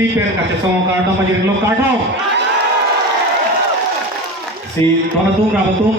si pen kaca songo karto majir lo karto si tona tung rabatung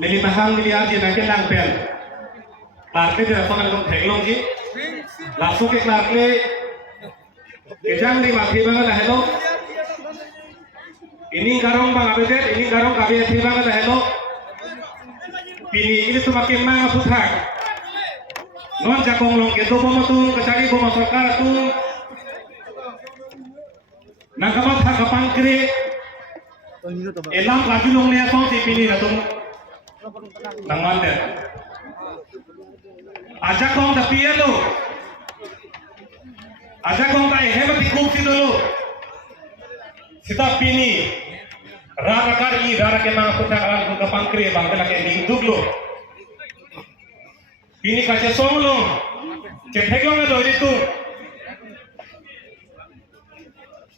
nili mahang nili aji nake lang pen larke de rasona long thenglong ji langsung ke larke kejang ni mati banget lah hello ini garong bang abedet ini garong kabe thi banget lah hello pini ini tu makin mang puthak non jakong long ke dobo matung kecari bo masokar tu nangkamat hak kapang kiri elam lagi long ne song si pini na tung nangman de aja kong da piye lo aja kong ta hebat ikung si dulu sita pini rara kari rara ke mang puthak alam kapang kiri bang kena ke hinduk lo pini kaca song lo cetek lo nggak itu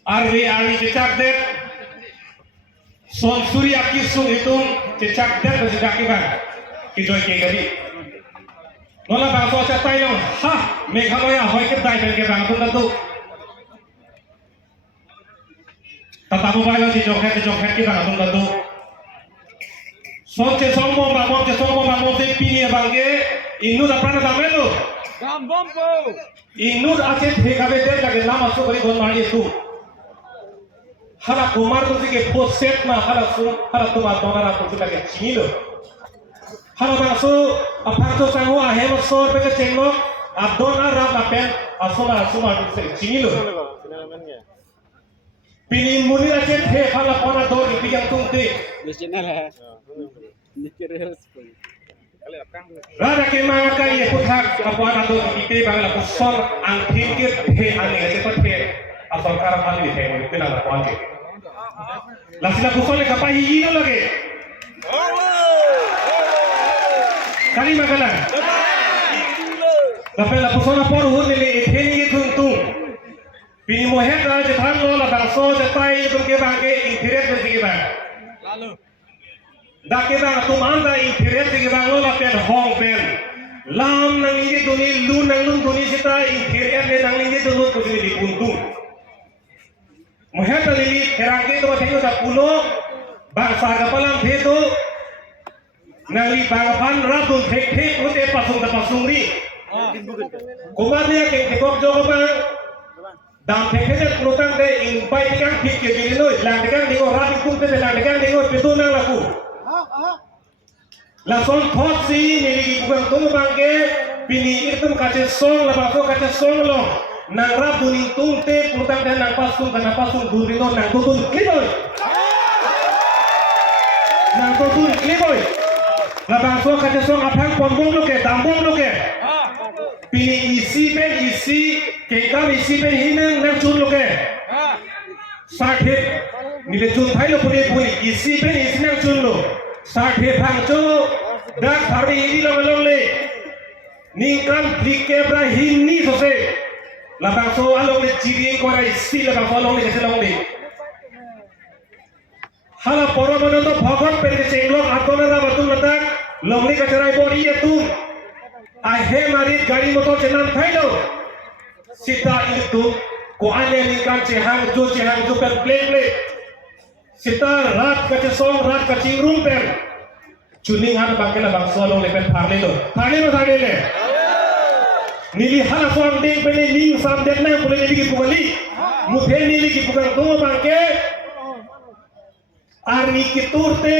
arwi cecak deh son suri akis sung itu cecak deh bercecak iban kijoy ke gadi nola bangso cetai lo ha Meghalaya hoy ke dai ke bang tu tentu tatamu bayo di jonghet ke bang tu tentu son ce song mo bang mo se pini bangge inu da prana damelo gambompo inu ache thekabe de lage lama so bari gon mari tu hala kumar tu ke poset na hala tuma donara tu lage chilo hala bangso apang to sango ahe mo so pe ke chenglo adona ra na pen asuma tu se chilo pini muni ache the hala pona do ipijang tungte rada ke mga kaya puthak kapuan ato ite bangla kusol ang tingkit he ane ese pathe asal karam hali he mo pina la kuan ke la sila kusol le kapai hino lage kali magala la pela kusol por hun le etheni tung pini mohet ra je than lo la bangso je tai tung ke bangke interest be ke bang lalu dake bang tumanda interest ke bang lo la pen hong pen lam nang inge duni lu nang lu duni sita interest le nang inge dulu ko ni dipuntung mohet ali terangke to thengo da pulo bang saga palam pheto nang li bang pan rabun thek ute pasung ri kumar dia ke kok jogo bang dam thek protang de in pai tikang phik ke dilino lang tikang dingo rabi kum te lang tikang dingo pitu nang laku la son thot si niligi bukan tumu bangke pini itu kaca song la bako kaca song lo nang rab duning tungte protang de nang pasung durino nang tutun kliboy la bako kaca song apang pombong lo ke dambong lo ke pini isi ke kam isi pen hinang nang chun lo ke sakhe nile chun thai lo puni isi pen isi nang chun lo sakhe phangcho dak thari ini long le ningkan dike bra hinni sose la bangso along le chiri ko ra isi la bangso along le long le hala poromono to bhagat pe ke chenglok atona ra batul latak longli ka charai bori tu ahe mari gari motor chenan thailo sita itu ko ane ningkan chehang jo per play sita rat ka song rat ka chingrung per chuning han bangkela bangso long le per thale le nili hala song ding pe ning sam dek na pule nili ki pugali muthe nili ki pugang to bangke ari ki turte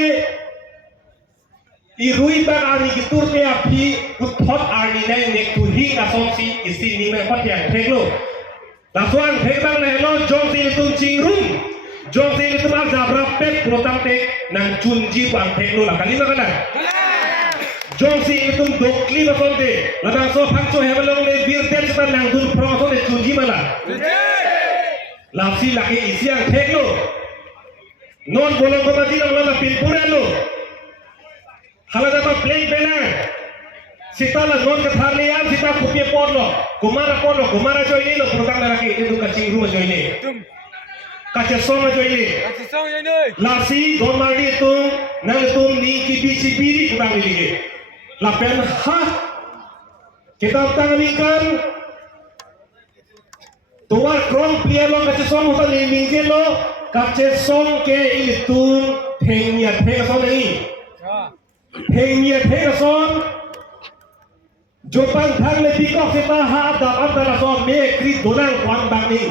irui bang ari ki turte api uthot ari ne nek tu hi ka song si isi ni me patyang theklo la suan thek bang le lo jong si tung chingrung jong si itu mar jabra pek protang tek nang chunji bang theklo la kali na jong si itu dokli ba konte la bang so phangcho hebalong le bir tel sa nang dun promoso le chunji mala la si la ke isiang theklo non bolong ko mati lang la pinpura lo halada pa play pela sita la non ka tharle yam sita kupie porlo kumara joini lo protang la ke itu kacing rumah joini kaca song joini la si don mari tu nang tu ni ki bici biri kurang lige la pen ha kita tangalikan Tuar krong plia long kace song hutan ning je lo kace song ke ilitun thengnya theng son ni thengnya theng son Jopan thang le pikok seta ha adap antara son me kri donang kwan bang ni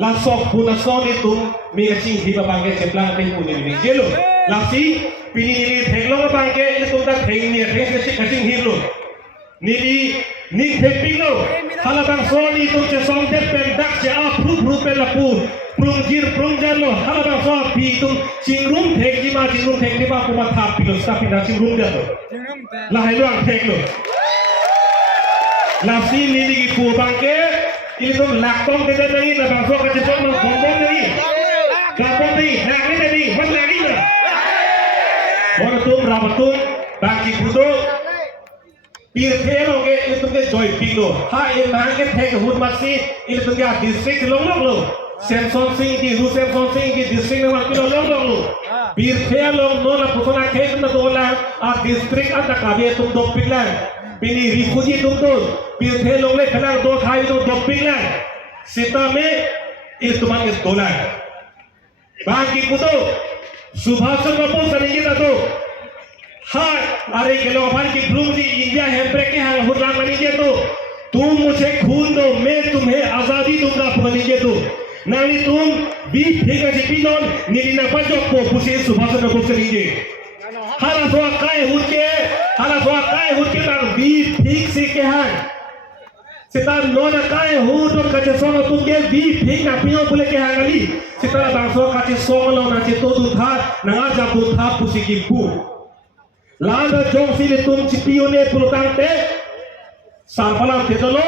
la sok puna son itu me kacing hi bang ke seplang teng pun ni je lo la si pini ni theng long bang ke ilitun ta thengnya theng kacing hi lo ni ni theping lo halabang son itu ce song de pen dak ce a pru pen la pu prung jir prung jan lo halabang so pi tu chingrum thek ji ma chingrum thek ni ba ku ma thap pi lo sta pi na chingrum jan lo la hai luang thek lo la si ni ni ki pu bang ke ini tu lak tong de de ni la bang so ka ce song ma khong bong ni ka bong ni hak ni ni hot la ni na bon tu ra ba tu bang ki pu do Pir thelo ke itu ke joy pilo ha e mang ke thek hut masi itu ke district long lo Samson Singh di ru Samson Singh di district na pilo long lo pir thelo no na pusona ke na dola a district ata ka be tum dok pilan pini refugee tum to pir thelo le khalang do khai to dok pilan sita me itu man ke dola baki kudo subhas chandra bose sani na to हाँ अरे के लोग हमारे की ग्रुप जी इंडिया हेम्ब्रेक के हाँ हुर्रान बनीजे तो तुम मुझे खून दो मैं तुम्हें आजादी दूंगा बनीजे तो नानी तुम भी ठीक है जी नॉन नीली ना बजो को पुसे सुभाष चंद्र बोस करेंगे हारा सोआ काय हुट के बाग भी ठीक से के हाँ सितार नॉन काय हुट और कच्चे सोना तुमके भी ठीक ना पियो बोले के हाँ गली सितार बांसो कच्चे सोना लो ना चितो दूधा नंगा जब दूधा पुसे की पू Lada jong sini tum cipione pulutang te sampalang tetolo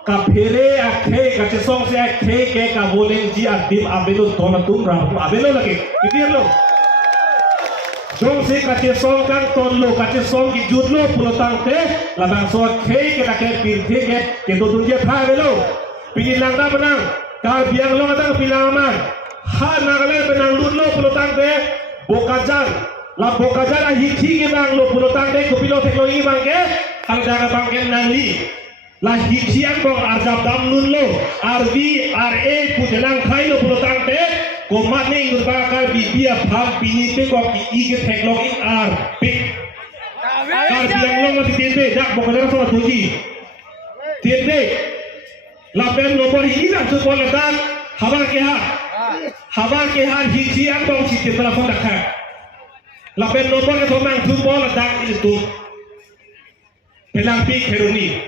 kapere akhe kace song se akhe ke ka boleng ji adim abelo dona tum rahu abelo lagi itir lo jong se kace song kang ton lo kace song ki judlo pulutang te labang so akhe ke ka ke pirthe ke do dunje pha abelo pini langda benang kar biang lo atang pilaman ha nagale benang ludlo pulutang te bokajan la bokajara hithi ke bang lo pulotang de kopilo teknologi bang ke hal daga bang ke nangli la hithian bang arjab dam nun lo rv ra putelang khai lo pulotang de ko mat nei nur ba ka bi bia pham pini te ko ki i ke teknologi ar pik kar biang lo ma ti te dak bokajara so tuji te la pen no por hi na su pol dak haba ke ha hithian bang si te telefon dakha Lapen nomor ke thomang thu bola dak itu pelampi keruni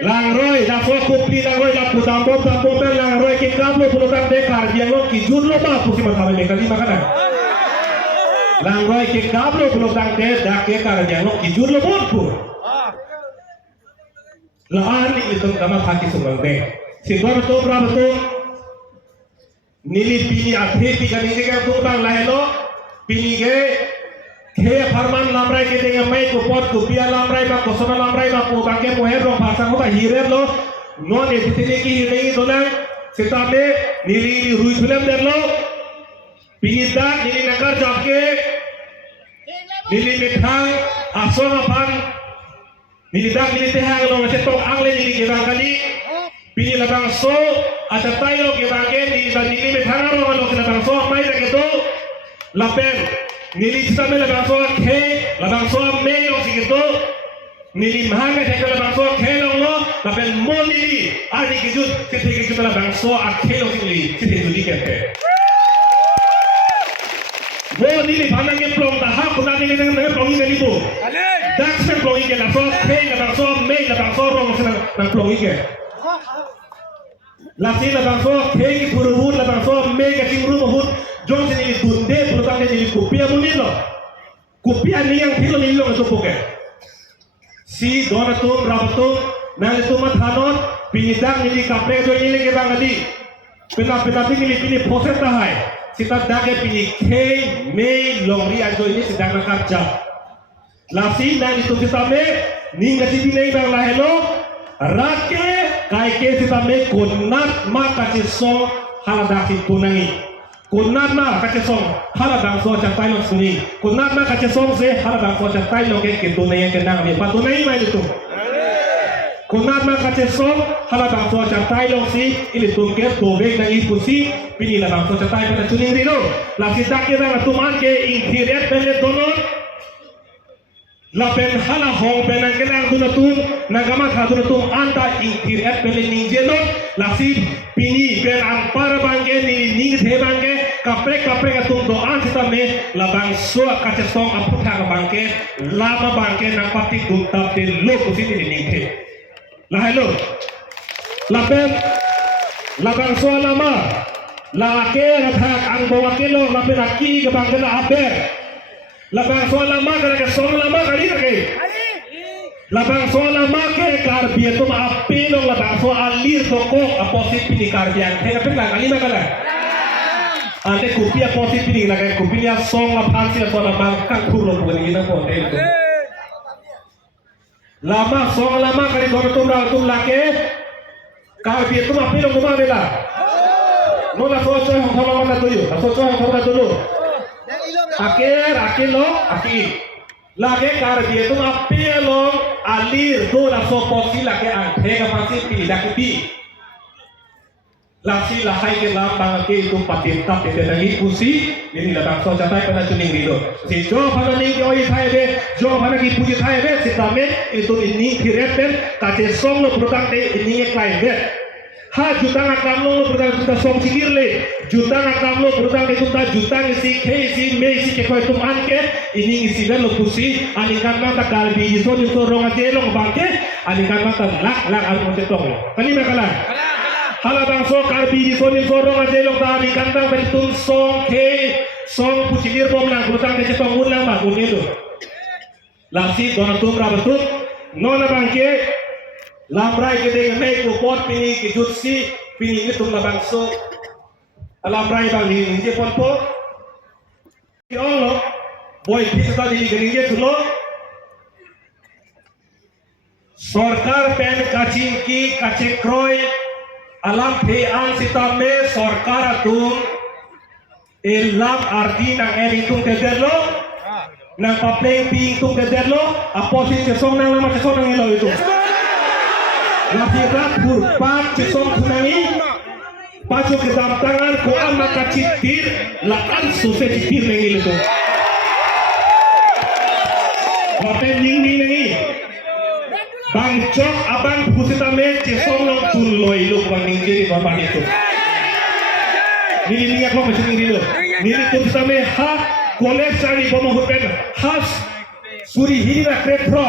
langroi da fo kopi langroi da putambo tambo pe langroi ke kablo pulokan de kar dia lo ki jurlo ba pusi mathawe le kali makana langroi ke kablo pulokan de dak ke kar dia lo ki jurlo bon pu laan itu kama phaki sumbang de sidor to prabato nili pini athe pi kani ke ko bang lahelo Pini ke farman lamrai ke dengan mai ko pot ko pia lamrai ba ko sona lamrai ba ko bangke moher ro phasa ko ba hire lo non e bitene ki nei dolang sitame nili rui thulam derlo pini da nili nakar japke nili mithang asoma pan nili da nili tehang lo se tok angle nili ke bangkali pini labang so ata tayo ke bangke nili da nili mithang ro lo ke labang so mai da ke to Lapen nili sitame labang so khe labang so me lo sikito nili mahame theke labang so khe lo lapen mo nili ari ki jut kethe ki jut labang so akhe lo sikili kethe juli kete wo nili bhanang ke plong ta ha kuna nili nang plong nili bo dak se plong ke la so khe labang so me labang so ro nang plong ke Lasi labang so khe ki puru labang so me ke chingru mohut Jom sini tunde pulutang de nili kupia munilo kupia ni yang thilo nilo itu poke si donatum rabatum nang itu mathanon pinidang nili kapre jo nili ke bangali pila nili pini proses tahai sita dage pini ke me longri ajo ini sedang kerja lasi nang itu kita me ningati pini bang lahelo rake kai ke kita me konat ma kaciso haladaki tunangi Kunat na kace song hala bang so cha tai lo suni kunat na kace song se hala bang so cha tai lo ke tunai ke nang me pa tunai mai itu ko kunat maka cesong hala bangso cantai long si ili tumke tobek na ipusi pini la bangso cantai pada tuning rino la si takira tuman ke ingkiriat pele donor la pen hala hong pen angkelang dunatum nagama dunatum anta ingkiriat pele ningjelo la si pini pen ampara bangke ni ning the bangke kapre katum doan sita me la bangso ka cesong aputha bangke lama bangke na pati dutap de lo pusi ni ning the la hello la pen la bangso lama la ke rathak ang bawa kilo la pen aki ke bangke la aber la bangso lama ke song lama kali ke la bangso lama ke kar bietum apino la bangso alir toko aposit pini kar biang he ke kali na kala ante kupia aposit pini la ke kupia song la phansi la sola bang kang kulo puni na ko de lama song lama kali dor tum lake kar bietum apino kuma bela no la so choy hong thong la tuyu so choy hong thong la tuyu akilo aki lage kar bietum apilo alir do la so posi lake ante ka pasi pi lake pi lasi lahai ke lam bang ke itu patin tap de nagi pusi ini la bang so chatai pada tuning rido si jo phana ni ke oi thai be jo phana ki puji thai be sitame itu ini kireten kace song lo produk de ini klai be ha jutang akam lo produk kita song sikir le jutang akam lo produk de kita jutang isi ke isi me isi ke koi tum an ke ini isi lo pusi anikan mata kalbi so ni so ronga jelong bangke anikan mata lak al mo tetong kali makala hala bangso karbi di sonim sorong aja long tadi kantang bentung song ke song pucilir bom lang kurang desa tong ulang mah itu lasi dona tum rabatuk nona bangke lambrai ke deng mai ko pot pini ke jutsi pini itu tum bangso lambrai bang ni je ponpo ki olo boy pisa di geringe tulo सरकार पेन काचिन की काचे क्रोय alam pe an sitame sorkar atum elam arti nang eri tung tederlo nang papleng ping tung tederlo aposit sesong nang lama sesong nang ilo itu lapirat purpat sesong tunangi pacu kedam tangan ko maka citir lakan susah citir nang ilo itu lapen ning nangi bang cok abang pusitame cesong long tun loy lu bang ningjeri bapak itu nili niak lo macam nili lo nili pusitame ha kolej cari bomo hupen has suri hira krepro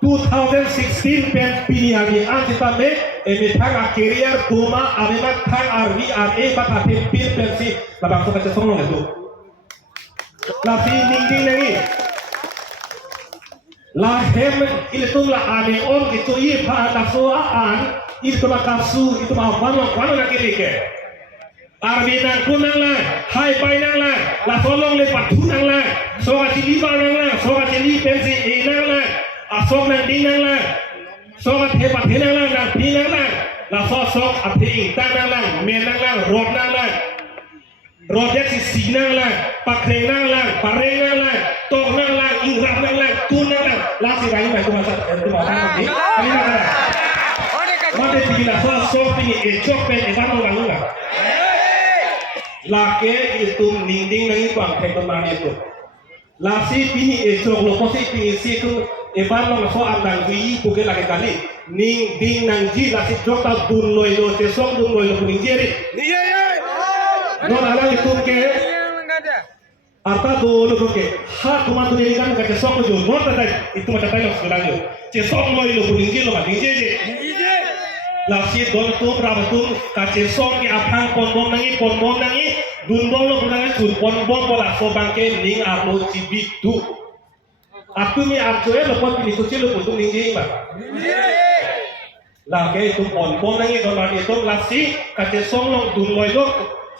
2016 pen pini agi antitame emi thang a career tuma amemat thang arvi ame bata pin pensi labang so cesong long itu lapi ningjeri nangi la hem itu la ane on itu i pa la so an itu la kasu itu ma wano na kirike arbina kunang la hai pai nang la solong le patu nang la so ga chili ba nang la so ga chili pensi e nang la asok nang ding nang la so ga the pa the nang la na pi nang la so a the ta nang la me nang la rod nang la Rodek si sinang lang, pakrenang lang, parengang lang, tohnang lang, ingrang lang, tunang lang. Lahat si Ryan ay tumasan natin. Kanina ka lang. Mate pigila so pingi echok pen ibang lang lang. Lake itong ninding ng ibang teknologi itu. Lasi pingi echok lo posi pingi situ ibang lang so andang gui puge lagi kali. Ninding ng ji lasi jokta dunloy lo tesong dunloy lo puning jeri. No alam itu ke arta dulu ke ha kuma tu ni kan ke sok jo no ta itu macam tayo sekarang yo ce sok lo ilo puning lo ma ding je la si don tu prabatum ka ce sok ki apang pon nangi dun bom lo punang kun pon bom bola so bangke ning arlo cibitu aku mi arjoe lo pon pini suci lo putung ning je ba la ke tu pon nangi don ma itu la si ka ce sok lo dun lo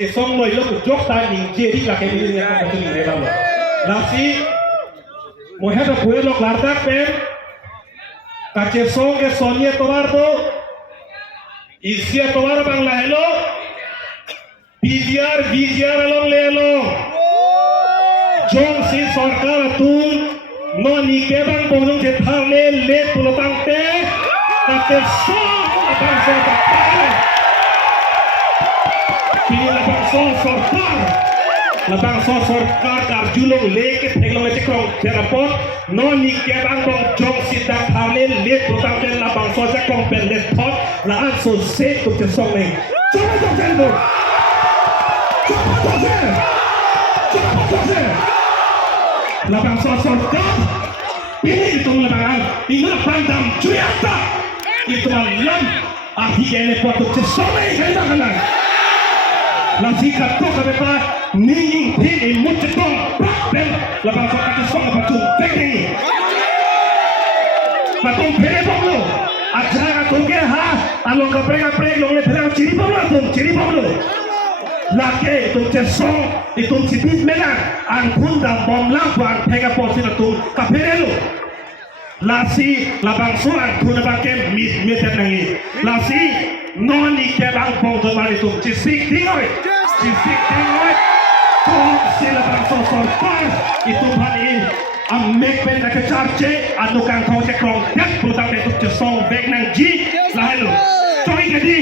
song loy lo jok ta ning jeri la ke ni ne ko tu ni re la si mohe da pue lo klarta pen ka che song ke sonie tovar do isia tovar bang la hello biziar along le lo jong si sarkar tu no ni ke bang bong je thar le pulotang te Atenção, Labangso Bakal. Kini Labangso Sorkar. Labangso Sorkar Karjulong leke penglong cekrong terapot noni kebang dong jong sidak halil le tutang ken Labangso cekrong pendet pot laan so se tu cesong ning. Coba dong jendo. Coba dong. Labangso Sorkar. Ini itu labangan. Ini pandang cuyata. Itu malam ahi kene foto cesong ning kena kana. Lazika toka bepa ning pin mucetong prakten Labangso kaki song patung pengen patung pere pablo acara toge ha along kaprek long le pera ciri pablo lake tung cesong itung sipit melang angkun dan bom lampuan pega posin tung kaperelo lasi Labangso angkun bakem meter nangi lasi noni kebang bong domari tung cisik tingoi kung sila Labangso Sorkar itu hari amek pen nak charge anu kang kau cekrong yak putang itu cesong beg nang ji lalu coy gadi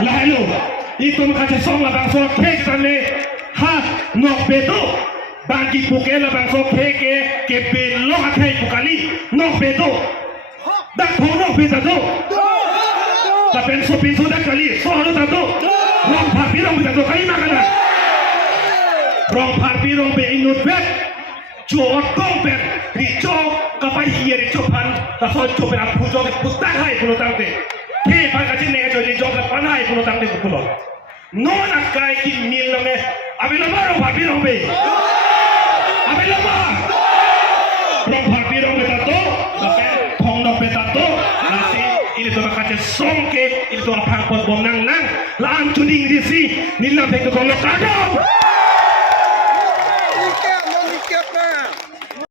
lalu itu maka cesong Labangso kek tane ha nok bedo bagi puke Labangso ke belok akai pukali nok bedo dak nok bedo Tapi pinso dah kali, soal itu, rong parpirong itu kali mana? Rong parpirong be inut bet, cuat kompet, dicok kapai hier dicopan, tasol copen aku jok putang hai pulau tangte, he pagi ni aja dijok panai pulau tangte pulau, non akai ki milonge, abilama rong parpirong be, abilama, rong parpirong betato, tapi thong dok betato, nasi ini tu macam songke itu apa pun bom nang laan tuning di si nila pek tu kalau kadang